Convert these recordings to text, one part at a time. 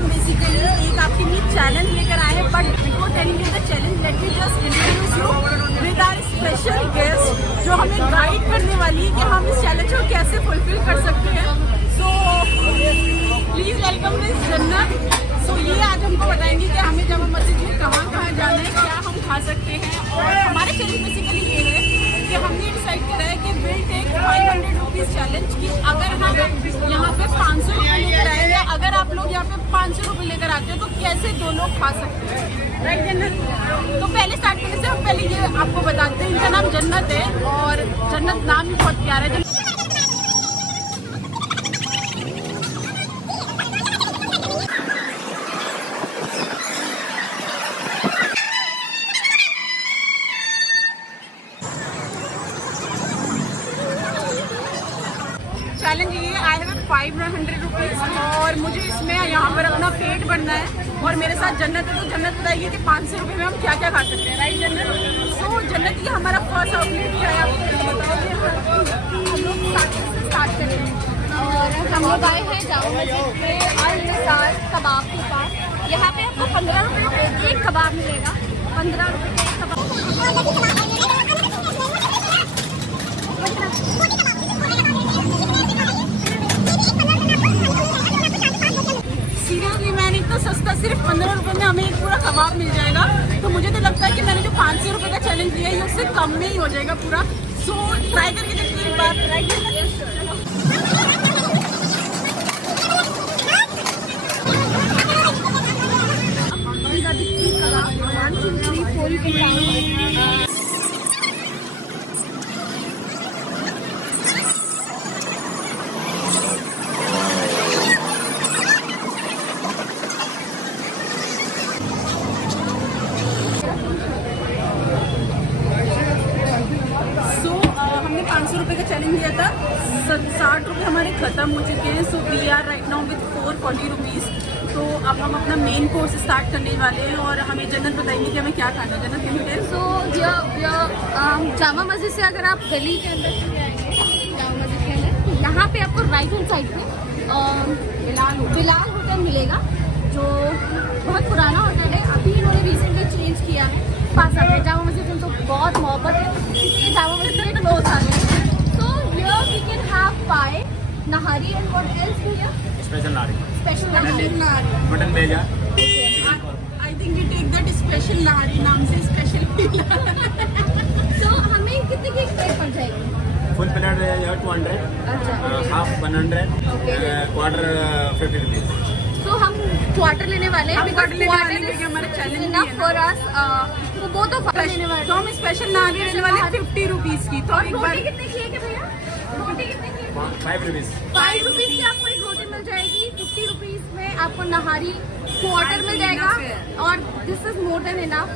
हम बेसिकली एक आपके लिए चैलेंज लेकर आए हैं, but before telling you the challenge let me just introduce you with our special guest जो हमें गाइड करने वाली है कि हम इस चैलेंज को कैसे फुलफिल कर सकते हैं। सो प्लीज वेलकम मिस जन्नत। सो ये आज हमको बताएंगे कि हमें जामा मस्जिद में कहाँ कहाँ जाना है, क्या हम खा सकते हैं। और हमारे चैलेंज बेसिकली ये है कि हमने डिसाइड करा है कि विल टेक 500 रुपीज़ चैलेंज की। अगर हम यहाँ पे 500 रुपये लेकर आए या अगर आप लोग यहाँ पे 500 रुपये लेकर आते हो तो कैसे दो लोग खा सकते हैं, राइट जन्नत? तो पहले स्टार्ट करने से हम पहले ये आपको बताते हैं, इनका नाम जन्नत है और जन्नत नाम भी बहुत प्यारा है। चैलेंज ये आई हैव 500 रुपीज़ और मुझे इसमें यहाँ पर अपना पेट भरना है और मेरे साथ जन्नत है। तो जन्नत बताइए कि 500 रुपये में हम क्या क्या खा सकते हैं, राइट जन्नत? सो जन्नत ये हमारा फर्स्ट आउटलेट क्या है आपको बताओगे? हम लोग स्टार्ट करें और हम लोग आए हैं जामा मस्जिद में अल मिसाल कबाब के पास। यहाँ पे आपको 15 रुपये में एक कबाब मिलेगा। 15 रुपये का एक कबाब। सीरियसली मैंने इतना सस्ता सिर्फ 15 रुपये में हमें एक पूरा कबाब मिल जाएगा। तो मुझे तो लगता है कि मैंने जो 500 रुपये का चैलेंज दिया है उससे कम में ही हो जाएगा पूरा। सो ट्राई करके देखते हैं एक बार, राइट? हमने 500 रुपये का चैलेंज दिया था, 60 रुपये हमारे ख़त्म हो चुके हैं। So we are right now with 440 rupees. तो अब हम अपना मेन कोर्स स्टार्ट करने वाले हैं और हमें जन्नत बताएंगे कि हमें क्या खाना है। जन्नत कैन टेल? सो जामा मस्जिद से अगर आप गली के अंदर चले आएंगे जामा मस्जिद के अंदर, यहाँ पे आपको राइट हैंड साइड पे बिलाल होटल मिलेगा जो बहुत पुराना होटल है। अभी इन्होंने रिसेंटली चेंज किया है। पास आ गए जामा मस्जिद से तो बहुत मोहब्बत है, इसलिए जामा मस्जिद में क्लोज आ गए। So here we can have pie, nahari and what else here? Special nahari. Special nahari. Mutton beja. I think we take that special nahari नाम से special feel। So हमें कितने की प्लेट पड़ जाएगी? Full plate 200. Half 100. Quarter 50 rupees. So हम quarter लेने वाले हैं because quarter is हमारे चैलेंज enough for us। तो both of us लेने वाले। तो हम स्पेशल नारी लेने वाले 50 रुपीज़ की। तो एक बार रोटी कितने की है क्या भैया? रोटी कितने की है? 5 rupees. 5 रुपीज़ की आपको एक रोटी मिल जाएगी। 50 रुपीज़ में आपको नहारी क्वार्टर मिल जाएगा और this is more than enough.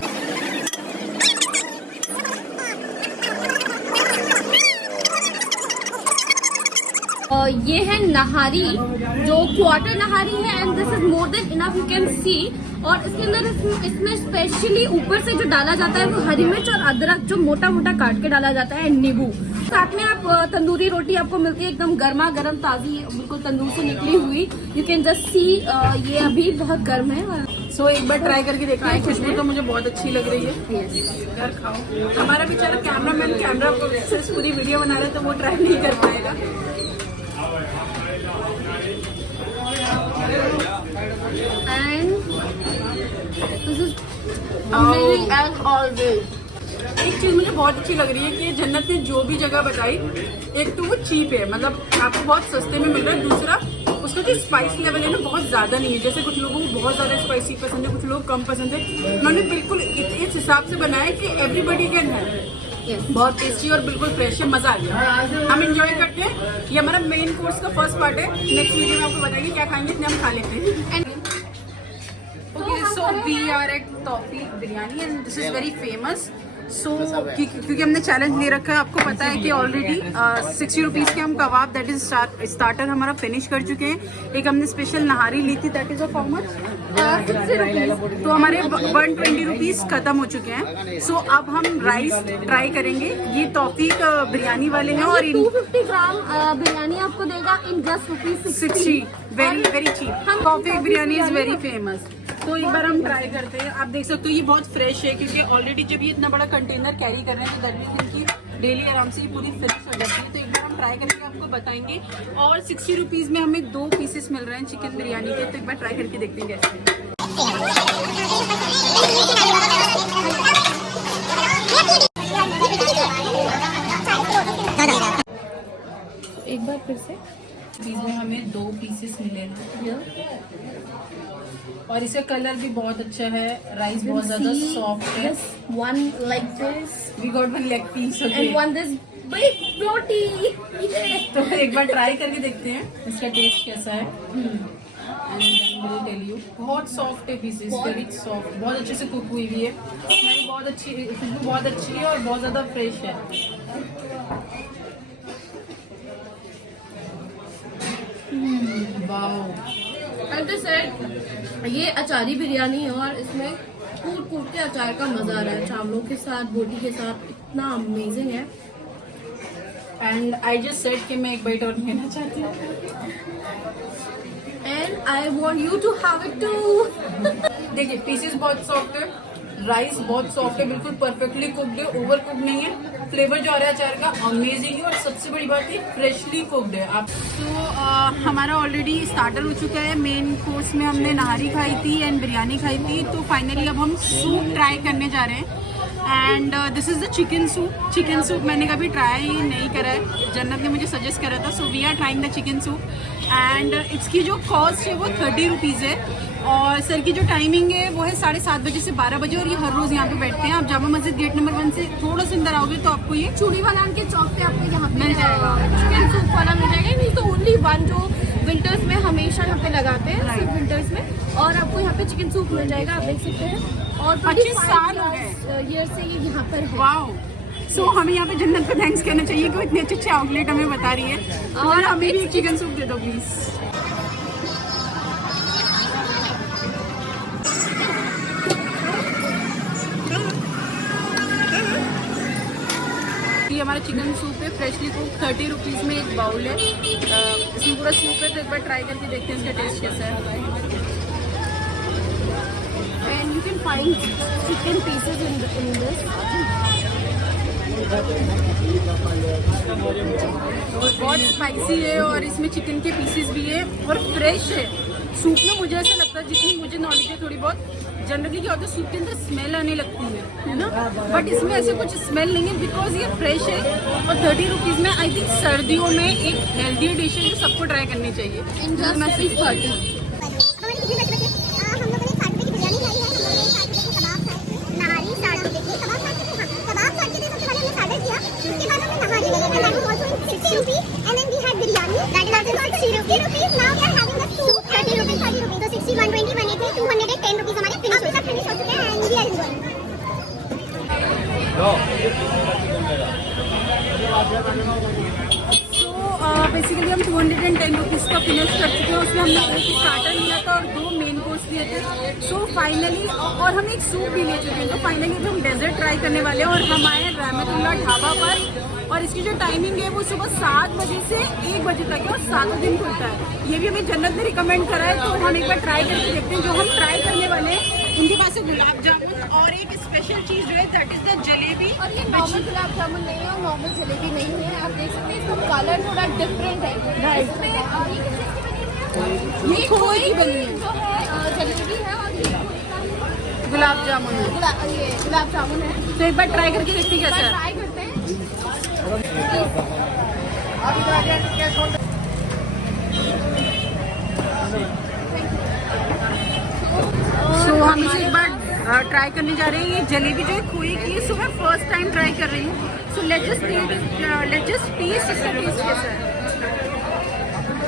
ये है नहारी जो क्वार्टर नहारी है and this is more than enough, you can see. और इसके अंदर इसमें स्पेशली ऊपर से जो डाला जाता है वो हरी मिर्च और अदरक जो मोटा मोटा काट के डाला जाता है, नींबू। साथ में आप तंदूरी रोटी आपको मिलती है एकदम गर्मा गर्म ताज़ी, बिल्कुल तंदूर से निकली हुई। यू कैन जस्ट सी ये अभी बहुत गर्म है। सो एक बार ट्राई करके देखना है। खुशबू तो मुझे बहुत अच्छी लग रही है। यार खाओ। हमारा बेचारा कैमरामैन कैमरा से पूरी वीडियो बना रहे तो वो ट्राई नहीं कर पाएगा। And this is amazing as always. एक चीज़ मुझे बहुत अच्छी लग रही है कि जन्नत ने जो भी जगह बताई, एक तो वो चीप है, मतलब आपको बहुत सस्ते में मिल रहा है। दूसरा उसका जो स्पाइस लेवल है ना बहुत ज़्यादा नहीं है। जैसे कुछ लोगों को बहुत ज़्यादा स्पाइसी पसंद है, कुछ लोग कम पसंद है। उन्होंने बिल्कुल इस हिसाब से बनाया कि एवरीबडी कैन हैव। बहुत टेस्टी और बिल्कुल फ्रेश है, मज़ा आ गया। हम इंजॉय करते हैं। ये हमारा मेन कोर्स का फर्स्ट पार्ट है। नेक्स्ट वीडियो में आपको बताएंगे क्या खाएंगे, इतने हम खा लेते हैं। Okay, so we are at Tawfiq Biryani and this is very famous सो क्योंकि हमने चैलेंज ले रखा है, आपको पता है कि ऑलरेडी 60 रुपीज़ के हम कबाब दैट इज स्टार्टर हमारा फिनिश कर चुके हैं। एक हमने स्पेशल नहारी ली थी that is of how much 60 rupees, तो हमारे 120 रुपीज़ ख़त्म हो चुके हैं। सो अब हम राइस ट्राई करेंगे। ये तौफीक बिरयानी वाले हैं और 250 ग्राम बिरयानी आपको देगा in just ₹60। Very very cheap. Taufiq biryani is very famous. तो एक बार हम ट्राई करते हैं। आप देख सकते हो ये बहुत फ्रेश है, क्योंकि ऑलरेडी जब ये इतना बड़ा कंटेनर कैरी कर रहे हैं तो दैट मीन्स इनकी डेली आराम से ये पूरी फिनिश हो जाती है। तो एक बार हम ट्राई करके आपको बताएंगे। और 60 रुपीज़ में हमें 2 पीसेस मिल रहे हैं चिकन बिरयानी के, तो एक बार ट्राई करके देखते हैं कैसे। एक बार फिर से चीज़ में हमें 2 पीसेस मिले हैं और इसका कलर भी बहुत अच्छा है। राइस बहुत ज़्यादा सॉफ्ट है। One like this we got 1 leg piece and one this big roti. तो एक बार ट्राई करके देखते हैं इसका टेस्ट कैसा है। And then will tell you. बहुत सॉफ्ट है पीसेस, वेरी सॉफ्ट, बहुत अच्छे से कुक हुई हुई है। स्मेल बहुत अच्छी, खुशबू बहुत अच्छी है और बहुत ज़्यादा फ्रेश है। वाओ। And this said, ये अचारी बिरयानी है और इसमें कूट कूट के अचार का मजा आ रहा है, चावलों के साथ, बोटी के साथ, इतना अमेजिंग है। एंड आई जस्ट सेड कि मैं एक बाइट और लेना चाहती हूँ। And I want you to have it too. देखिए पीसेस बहुत सॉफ्ट है, राइस बहुत सॉफ्ट है, बिल्कुल परफेक्टली कुक्ड है, ओवर कुक नहीं है। फ्लेवर जो आ रहा है अचार का अमेजिंग है और सबसे बड़ी बात है फ्रेशली कुक्ड है। आप तो हमारा ऑलरेडी स्टार्टर हो चुका है। मेन कोर्स में हमने नहारी खाई थी एंड बिरयानी खाई थी। तो फाइनली अब हम सूप ट्राई करने जा रहे हैं। And this is the chicken soup. Chicken soup मैंने कभी ट्राई नहीं करा है, जन्नत ने मुझे सजेस्ट करा था। So we are trying the chicken soup and इसकी जो कॉस्ट है वो 30 रुपीज़ है। और सर की जो टाइमिंग है वो है 7:30 बजे से 12 बजे और ये हर रोज़ यहाँ पे बैठते हैं। आप जामा मस्जिद गेट नंबर 1 से थोड़ा सा अंदर आओगे तो आपको ये चूड़ी वाला के चौक पे आपको यहाँ पे मिल जाएगा। चिकन सूप वाला मिल जाएगा। नहीं तो ओनली वन जो विंटर्स में हमेशा यहाँ पे लगाते हैं, सिर्फ विंटर्स में। और आपको यहाँ पे चिकन सूप मिल जाएगा, आप देख सकते हैं। और 25 साल हो गए ईयर से ये यहाँ पर है। वाओ। सो हमें यहाँ पे जन्नत को थैंक्स कहना चाहिए कि वो इतने अच्छे आउटलेट हमें बता रही है। और हमें भी चिकन सूप दे दो प्लीज़। ये हमारा चिकन सूप है, फ्रेशली कुक, 30 रुपीज़ में एक बाउल है। इसमें पूरा सूप है, तो एक बार ट्राई करके देखते हैं इसका टेस्ट कैसा है। And you can find chicken pieces in this. बहुत स्पाइसी है और इसमें चिकन के पीसेस भी है और फ्रेश है। सूप में मुझे ऐसा लगता है, जितनी मुझे नॉलेज है थोड़ी बहुत, जनरली क्या होता है सूप के अंदर स्मेल आने लगती है ना, बट इसमें ऐसे कुछ स्मेल नहीं है बिकॉज ये फ्रेश है। और 30 रुपीज़ में आई थिंक सर्दियों में एक हेल्दी डिश है जो सबको ट्राई करनी चाहिए। In just 30. And then we had biryani. That is also 60 rupees. Now we are having the soup. 30 rupees, 30 rupees. So 60, 120, 180, 210 rupees हमारे finish हो चुके हैं and we are enjoying. Basically हम 210 रुपीज़ का फिनिश कर चुके हैं। उसमें हमने एक स्टार्टर लिया था और 2 मेन कोर्स लिए थे। सो फाइनली और हम एक सूप भी ले चुके हैं। तो फाइनली हम डेजर्ट ट्राई करने वाले हैं और हम आए हैं रहमतुल्लाह ढाबा पर। और इसकी जो टाइमिंग है वो सुबह 7 बजे से 1 बजे तक है और 7 दिन खुलता है। ये भी हमें जन्नत ने रिकमेंड करा है, तो हम एक बार ट्राई करके देखते हैं। जो हम ट्राई करने वाले हैं उनके पास है गुलाब जामुन और एक स्पेशल चीज़ जो है दैट इज़ द जलेबी। और ये नॉर्मल गुलाब जामुन नहीं है और नॉर्मल जलेबी नहीं है। आप देख सकते हैं इसका कलर थोड़ा डिफरेंट है। इसमें ये खोए की बनी है जो है जलेबी है और ये गुलाब जामुन है। ये गुलाब जामुन है। तो एक बार ट्राई करके देखते हैं कैसा है। ट्राई करते हैं। सो हम इसे एक बार ट्राई करने जा रहे हैं। ये जलेबी जो है खोए की है, सो मैं फर्स्ट टाइम ट्राई कर रही हूँ। सो लेट्स जस्ट टेस्ट इसका टेस्ट कैसा है।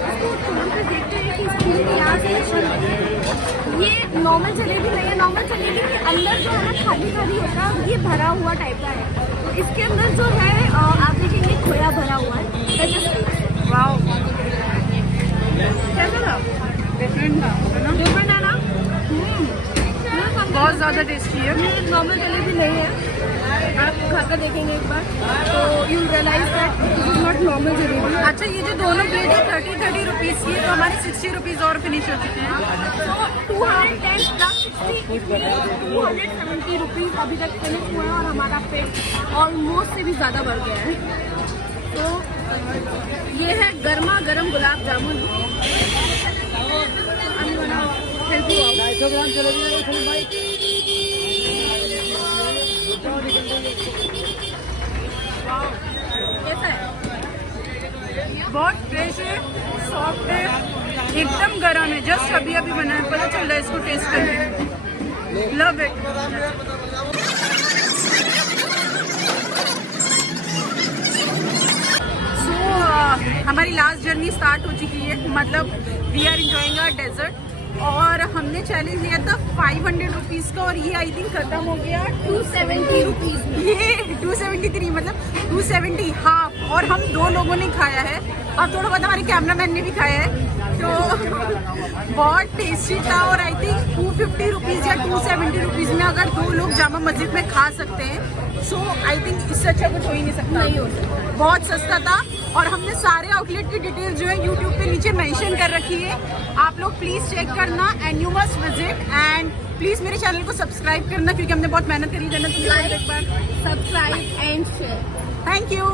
इसको खोल कर देखते हैं कि इसमें प्याज है। ये नॉर्मल जलेबी नहीं है। नॉर्मल जलेबी के अंदर जो है ना खाली खाली होता है, ये भरा हुआ टाइप का है। तो इसके अंदर जो है आप देखेंगे खोया भरा हुआ है। वाओ, कैसा था? डिफरेंट था, है ना? डिफरेंट है ना? बहुत ज़्यादा टेस्टी है। ये नॉर्मल जलेबी नहीं है, आप खाकर देखेंगे एक बार तो you realise that this is not normal jalebi. अच्छा, ये जो दोनों प्लेट है 30 रुपीज़ की, तो हमारे 60 रुपीज़ और फिनिश हो चुके हैं। तो 210 प्लस 60 270 रुपीज़ अभी तक फिनिश हुआ है और हमारा पेट ऑलमोस्ट से भी ज़्यादा बढ़ गया है। तो ये है गर्मा गर्म gulab jamun. Help you out. कैसा है? बहुत फ्रेश है, सॉफ्ट है, एकदम गर्म है। जस्ट अभी अभी बना है, पता चल रहा है इसको टेस्ट करके। Love it. हमारी लास्ट जर्नी स्टार्ट हो चुकी है, मतलब we are enjoying our dessert. और हमने चैलेंज लिया था 500 रुपीज़ का, और ये आई थिंक ख़त्म हो गया 270 रुपीज़। ये 273, मतलब 270 हाफ। और हम 2 लोगों ने खाया है, और थोड़ा बहुत हमारे कैमरामैन ने भी खाया है। तो बहुत टेस्टी था, और आई थिंक 250 रुपीज़ या 270 रुपीज़ में अगर 2 लोग जामा मस्जिद में खा सकते हैं, सो आई थिंक इससे अच्छा कुछ हो ही नहीं सकता। नहीं हो सकता। बहुत सस्ता था, और हमने सारे आउटलेट की डिटेल जो है यूट्यूब पे नीचे मेंशन कर रखी है। आप लोग प्लीज़ चेक करना, and you must visit, and please मेरे चैनल को सब्सक्राइब करना, क्योंकि हमने बहुत मेहनत करी। देना तो एक बार subscribe and share. Thank you.